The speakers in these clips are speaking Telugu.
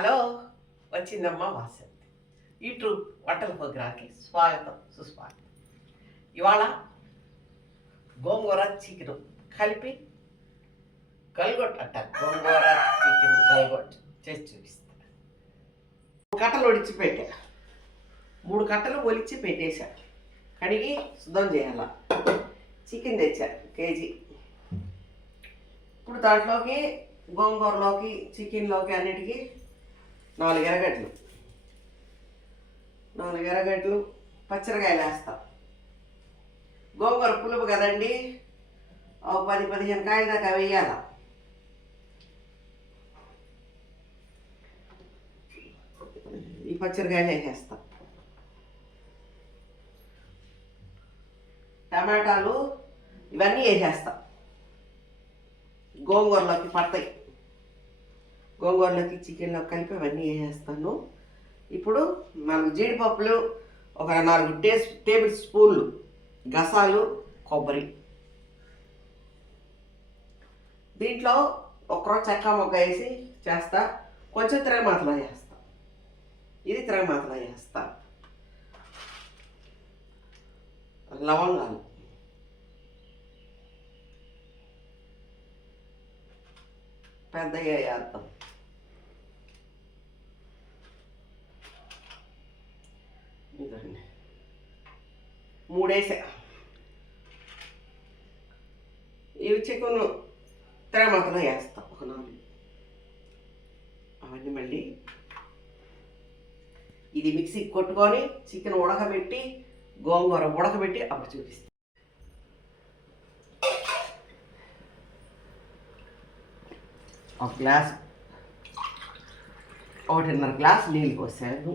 హలో, వచ్చిందమ్మా వాసంతి. యూట్యూబ్ వంటల ప్రోగ్రాంకి స్వాగతం సుస్వాగతం. ఇవాళ గోంగూర చికెన్ కలిపి గల్గొట్ అంటారు. గోంగూర చికెన్ గల్గొట్ చేసి చూపిస్తాను. 3 కట్టలు ఒడిచి పెట్టా, 3 కట్టలు ఒలిచి పెట్టేశా. కడిగి శుద్ధం చేయాల. చికెన్ తెచ్చా కేజీ. ఇప్పుడు దాంట్లోకి గోంగూరలోకి చికెన్లోకి అన్నిటికీ 4 ఎర్రగడ్డలు పచ్చిరకాయలు వేస్తాం. గోంగూర పులుపు కదండి, 10-15 కాయల దాకా వేయాల. ఈ పచ్చిరకాయలు వేసేస్తాం. టమాటాలు ఇవన్నీ వేసేస్తాం. గోంగూరలోకి పడతాయి. గోంగూరలోకి చికెన్లో కలిపి అవన్నీ వేసేస్తాను. ఇప్పుడు 4 జీడిపప్పులు, ఒక 4 టేబుల్ స్పూన్లు గసాలు కొబ్బరి. దీంట్లో ఒకరోజు చెక్క మొగ్గ వేసి చేస్తా. కొంచెం తిరగమాతలో వేస్తా. ఇది తిరగమాతలో వేస్తా. లవంగాలు, పెద్దగా వేస్తాం. ఇదండి 3 వేసా. ఇవి చికెన్ తిరగమాతలో వేస్తాం ఒక 4. అవన్నీ మళ్ళీ ఇది మిక్సీకి కొట్టుకొని చికెన్ ఉడకబెట్టి గోంగూర ఉడకబెట్టి అప్పుడు చూపిస్తాం. ఒక గ్లాస్ 1.5 గ్లాస్ నీళ్ళు పోసాను.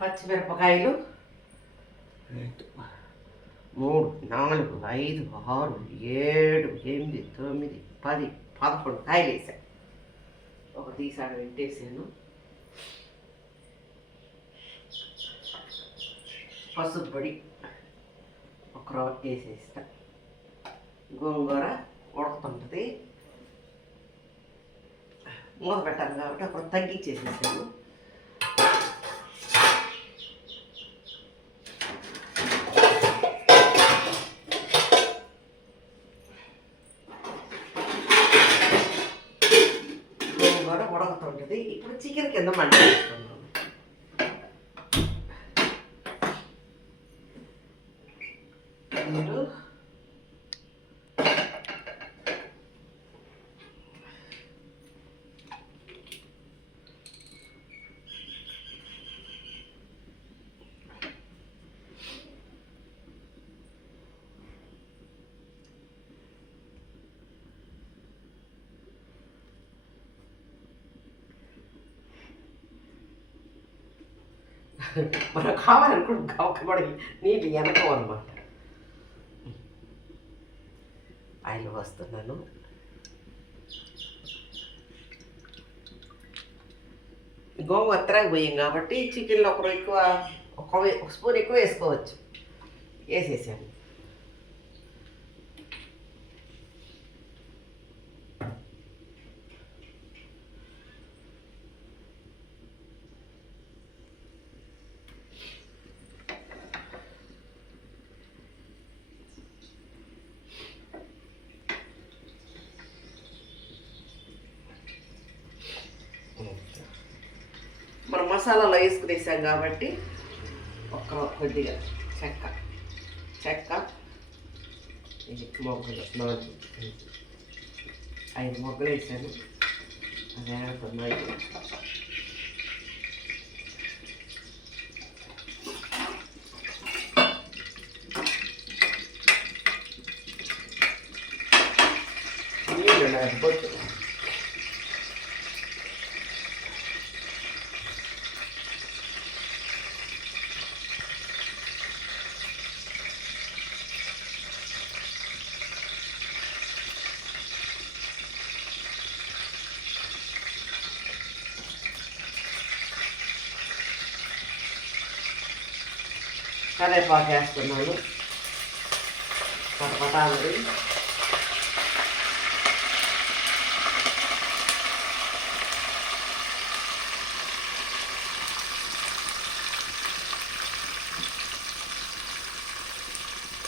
పచ్చిమిరపకాయలు 3, 4, 5, 6, 7, 8, 9, 10, 11 కాయలు వేసాను. ఒక తీసాడు పెట్టేసాను. పసుపు పొడి ఒక రవ్వ వేసేస్తా. గోంగూర ఉడకతుంటుంది, మూత పెట్టాలి కాబట్టి అప్పుడు తగ్గించేసేసాను. గోంగూర ఉడకతుంటుంది. ఇప్పుడు చికెన్ కింద మంట వేసుకున్నాను. నీరు మనం కావాలనుకుంటే గవకబడి నీళ్ళు వెనకం అనమాట. ఆయిల్ వస్తున్నాను. గోంగూర తిరగ పోయాం కాబట్టి చికెన్లో ఒక స్పూన్ ఎక్కువ వేసుకోవచ్చు. వేసేసాను. మనం మసాలాలో వేసుకునేసాం కాబట్టి కొద్దిగా చెక్క ఇది మొగ్గలు 5 మొగ్గలు వేసాను. అదే వేస్తున్నాయి. నీళ్ళు నాకు బొట్టు. కరివేపాకు వేస్తున్నాను. పటపటాలు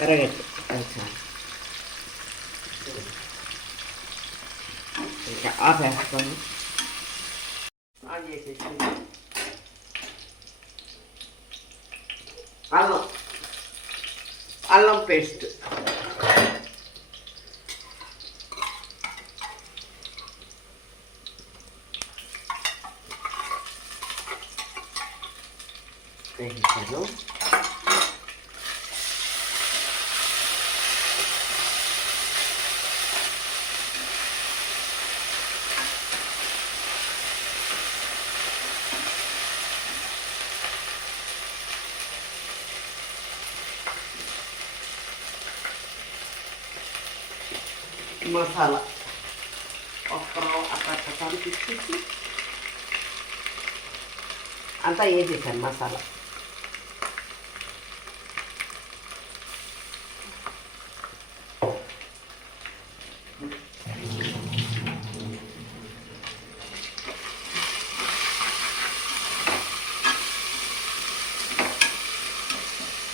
ఎర్రగడ్డ కొంచెం ఇంకా ఆపేస్తాను. ఆన్ చేసేసి అల్లం అల్లం పేస్ట్ వేసేసాను. మసాలా అక్కడ కనిపించేసి అంతా వేసేసాను మసాలా.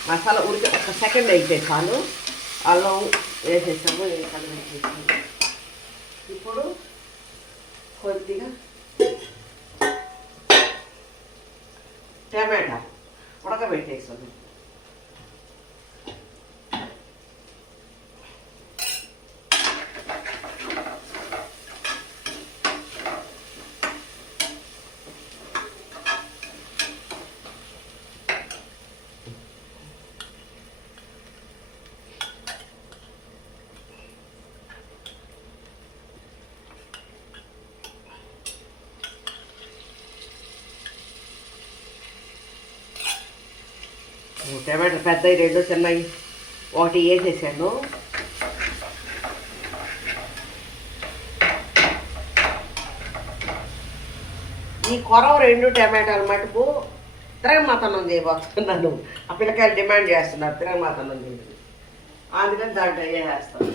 మసాలా ఉడికి ఒక సెకండ్ అయితే చాలు. అల్లం వేసేసాము, వేసేసాము. ఇప్పుడు కొద్దిగా టమాటా ఉడకబెట్టేసాము. టమాటా పెద్దవి 2 చిన్నవి 1 వేసేసాను. ఈ కొరవ 2 టమాటాలు మటుకు తిరగమాతనం చేయబోతున్నాను. ఆ పిల్లకాయలు డిమాండ్ చేస్తున్నారు తిరగమాతనం చేయదు, అందుకని దాంట్లో వేసేస్తాను.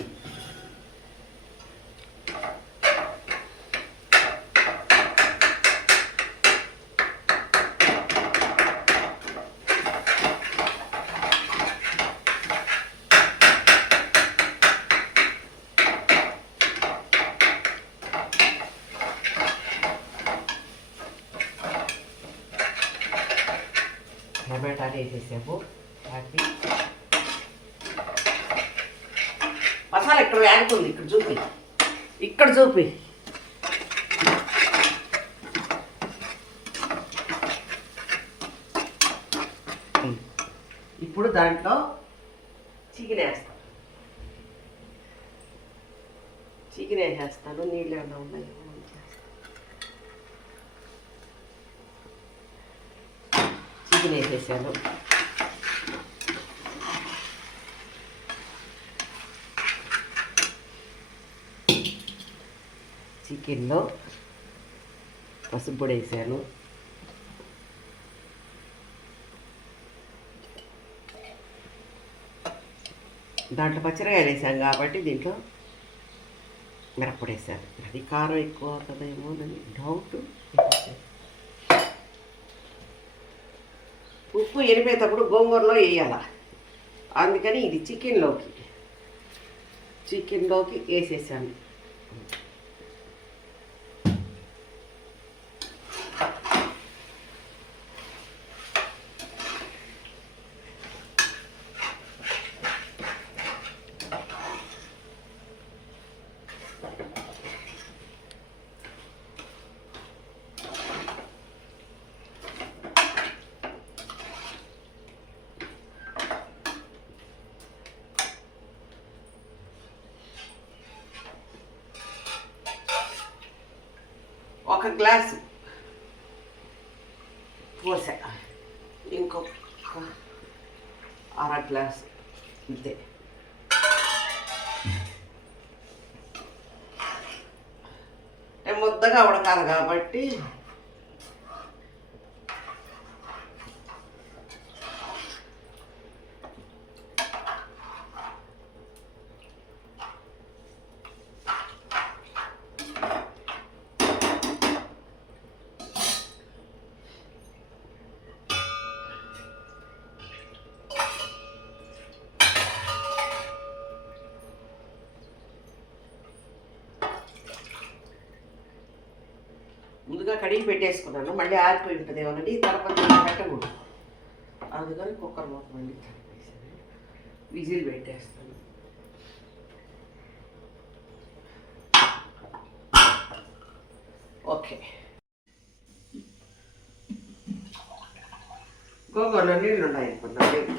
టమాటాలు వేసేసాము. వాటి మసాలా ఇక్కడ వేగుతుంది, ఇక్కడ చూపి, ఇక్కడ చూపి. ఇప్పుడు దాంట్లో చికెన్ వేస్తాను. చికెన్ వేసేస్తాను. నీళ్ళు ఏమైనా ఉన్నాయి చికెన్ వేసేసాను. చికెన్లో పసుపు పొడి వేసాను. దాంట్లో పచ్చిరకాయలు వేసాను కాబట్టి దీంట్లో మిరప్పొడి వేసాను. అది కారం ఎక్కువ అవుతుందేమో అని డౌట్. ఉప్పు ఎనిపేటప్పుడు గోంగూరలో వేయాల, అందుకని ఇది చికెన్లోకి వేసేసాను. ఒక గ్లాసు పోసా, ఇంకొక అర గ్లాసు అంతే. ముద్దగా ఉడకాలి కాబట్టి ముందుగా కడిగి పెట్టేసుకున్నాను, మళ్ళీ ఆరిపోయి ఉంటుంది ఏమోనండి తర్వాత పెట్టకూడదు. అందుకని కుక్కర్ మూత మళ్ళీ కలిపేసాను, విజిల్ పెట్టేస్తాను. ఓకే, గోంగూరలో నీళ్ళు ఉన్నాయి అనుకున్నా, లేదు.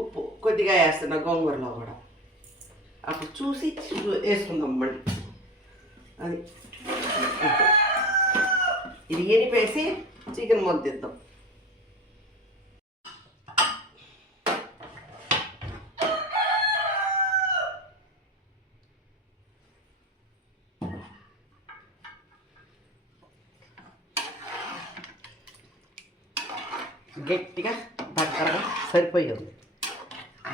ఉప్పు కొద్దిగా వేస్తున్నా గోంగూరలో కూడా, అప్పుడు చూసి వేసుకుందాం మళ్ళీ. అది ఇది ఎనిపేసి చికెన్ మొద్దిద్దాం. గట్టిగా దగ్గరగా సరిపోయింది,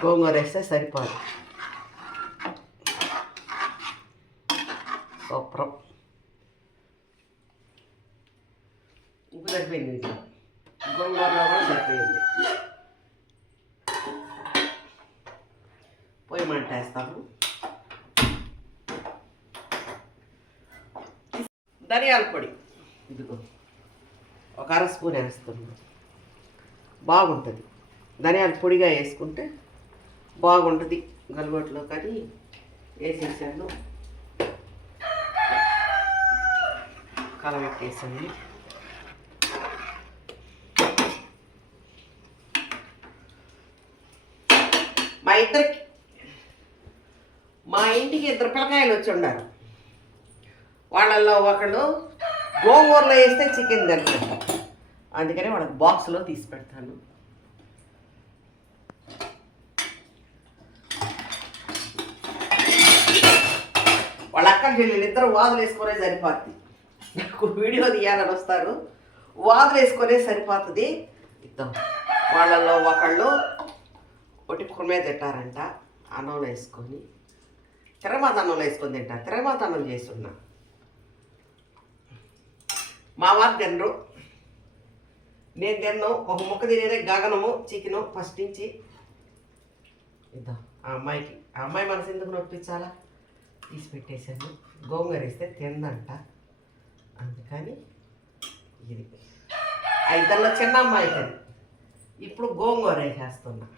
గోంగూర వేస్తే సరిపోదు. సూపర్, ఉప్పు సరిపోయింది, గోంగూరలో కూడా సరిపోయింది. పొయ్యి మంట వేస్తాము. ధనియాల పొడి ఇదిగో ఒక అర స్పూన్ వేస్తున్నాం, బాగుంటుంది. ధనియాల పొడిగా వేసుకుంటే బాగుంటుంది గల్గొట్లో, కానీ వేసేసాను, కలబెట్టేసాను. మా ఇంటికి 2 పిల్లకాయలు వచ్చి ఉన్నారు. వాళ్ళల్లో ఒకళ్ళు గోంగూరలో వేస్తే చికెన్ తింటారు, అందుకని వాళ్ళకి బాక్స్లో తీసి పెడతాను. వాళ్ళ అక్క చెల్లెలు ఇద్దరు వాదులు వేసుకునే సరిపోతుంది. నాకు వీడియో తీయాలని వస్తారు, వాదులు వేసుకునే సరిపోతుంది. ఇద్దాం. వాళ్ళల్లో ఒకళ్ళు ఒకటి కుర్మే తింటారంట, అన్నంలో వేసుకొని, తిరగమాత అన్నంలో వేసుకొని తింటారు. తిరగమాత అన్నం చేస్తున్నా. మా వారు తినరు, నేను తిన్నాను. ఒక ముక్క తినేదే గగనము చికెను ఫస్ట్ నుంచి. ఇద్దాం ఆ అమ్మాయికి, ఆ అమ్మాయి మనసు ఎందుకు నొప్పించాలా, తీసి పెట్టేశాను. గోంగూర వేస్తే తిందంట, అందుకని ఇది. ఆ ఇద్దరిలో చిన్న అమ్మాయి అది. ఇప్పుడు గోంగూర వేసేస్తున్నా.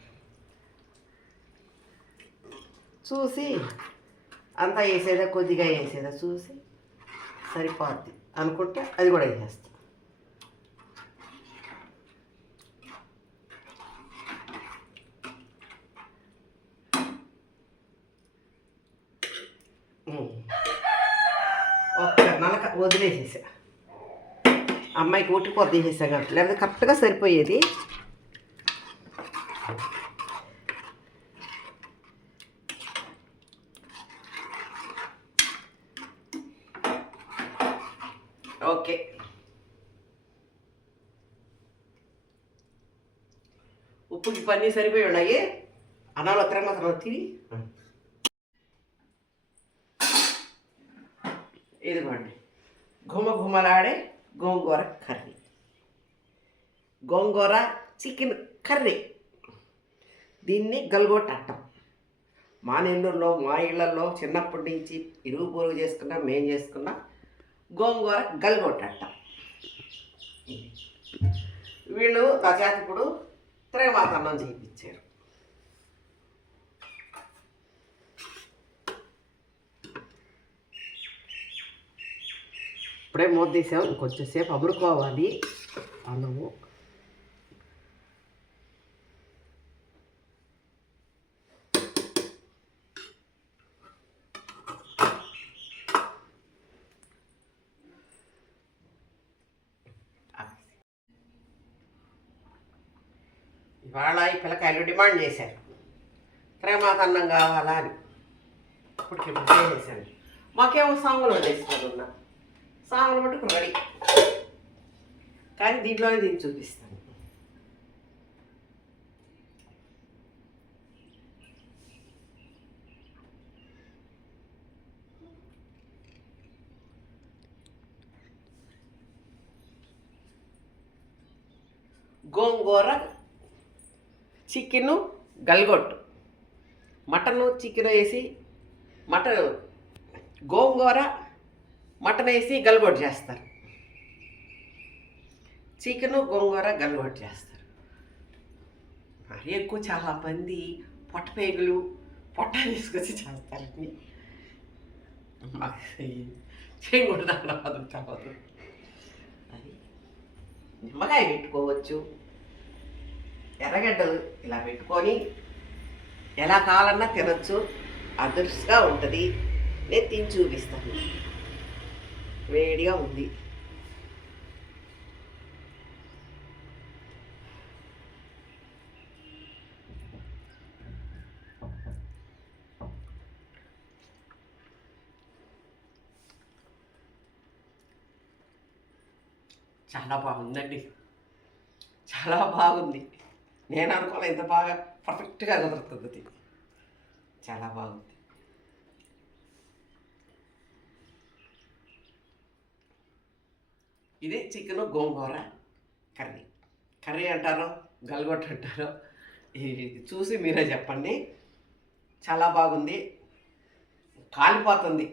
చూసి అంతా వేసేదా కొద్దిగా వేసేదా చూసి సరిపోద్ది అనుకుంటే అది కూడా వేసేస్తాం. ఒక్క నలక వదిలేసేసా, అమ్మాయికి ఉట్టిపోత తీసేసా కాబట్టి, లేకపోతే కరెక్ట్గా సరిపోయేది. ఓకే, ఉప్పుకి పన్నీ సరిపోయి ఉన్నాయి. అన్నంలో తిరగమాత్రం తిని ఇదిగోండి ఘుమఘుమలాడే గోంగూర కర్రీ, గోంగూర చికెన్ కర్రీ. దీన్ని గల్గొట్ట అంటాం. మా నెల్లూరులో మా ఇళ్లలో చిన్నప్పటి నుంచి ఇరుగు పొరుగు చేసుకున్నా, మేము చేసుకున్నా గోంగూర గల్గొట్ట అంటాం. వీళ్ళు నా చేతి ఇప్పుడు తిరగమాత అన్నం చేయించారు. ఇప్పుడే మూత తీసాము, కొంచెం సేపు అమ్ముడుకోవాలి అన్నము. ఇవాళ ఈ పిల్లకాయలు డిమాండ్ చేశారు, తిరగమాత అన్నం కావాలా అని. ఇప్పుడు చేసేసాను. మాకేమో సాంగులు వేసుకున్నా, సాంగులు మటుకు రెడీ, కానీ దీంట్లోనే దీన్ని చూపిస్తాను. గోంగూర చికెను గల్గొట్టు మటను చికెన్ వేసి గోంగూర మటన్ వేసి గల్గొట్టు చేస్తారు. చికెను గోంగూర గల్గొట్టు చేస్తారు. మరి ఎక్కువ చాలా మంది పొట్టపేగులు తీసుకొచ్చి చేస్తారండి. చేయకూడదు అన్నది కావద్దు. అది నిమ్మకాయ పెట్టుకోవచ్చు, ఎర్రగడ్డలు ఇలా పెట్టుకొని ఎలా కావాలన్నా తినచ్చు. అదృష్టంగా ఉంటుంది. నేను తిని చూపిస్తాను. వేడిగా ఉంది. చాలా బాగుందండి. చాలా బాగుంది. నేను అనుకోలే ఇంత బాగా పర్ఫెక్ట్గా కుదురుతుంది. చాలా బాగుంది. ఇది చికెన్ గోంగూర కర్రీ అంటారో గల్గొట్టు అంటారో ఇది చూసి మీరే చెప్పండి. చాలా బాగుంది. కాలిపోతుంది.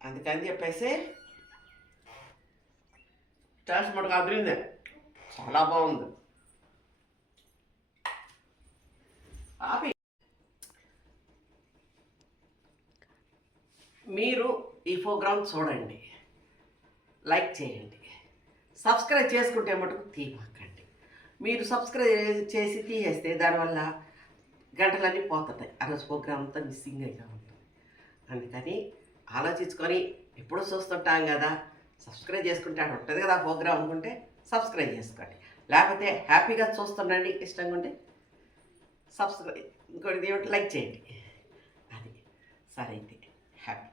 అందుకని చెప్పేసి టేస్ట్ మటుకు అదిరిందే. చాలా బాగుంది. మీరు ఈ ప్రోగ్రాం చూడండి, లైక్ చేయండి, సబ్స్క్రైబ్ చేసుకుంటే మటుకు తీయకండి. మీరు సబ్స్క్రైబ్ చేసి తీసేస్తే దానివల్ల గంటలన్నీ పోతుంటాయి. ఆ రోజు ప్రోగ్రామ్ అంతా మిస్సింగ్ అయిగా ఉంటుంది. అందుకని ఆలోచించుకొని ఎప్పుడు చూస్తుంటాం కదా, సబ్స్క్రైబ్ చేసుకుంటే అక్కడ ఉంటుంది కదా ఆ ప్రోగ్రామ్ అనుకుంటే సబ్స్క్రైబ్ చేసుకోండి. లేకపోతే హ్యాపీగా చూస్తుండండి. ఇష్టంగా ఉంటే సబ్స్క్రైబ్ ఇంకోటి లైక్ చేయండి. అది సరే అయితే హ్యాపీ.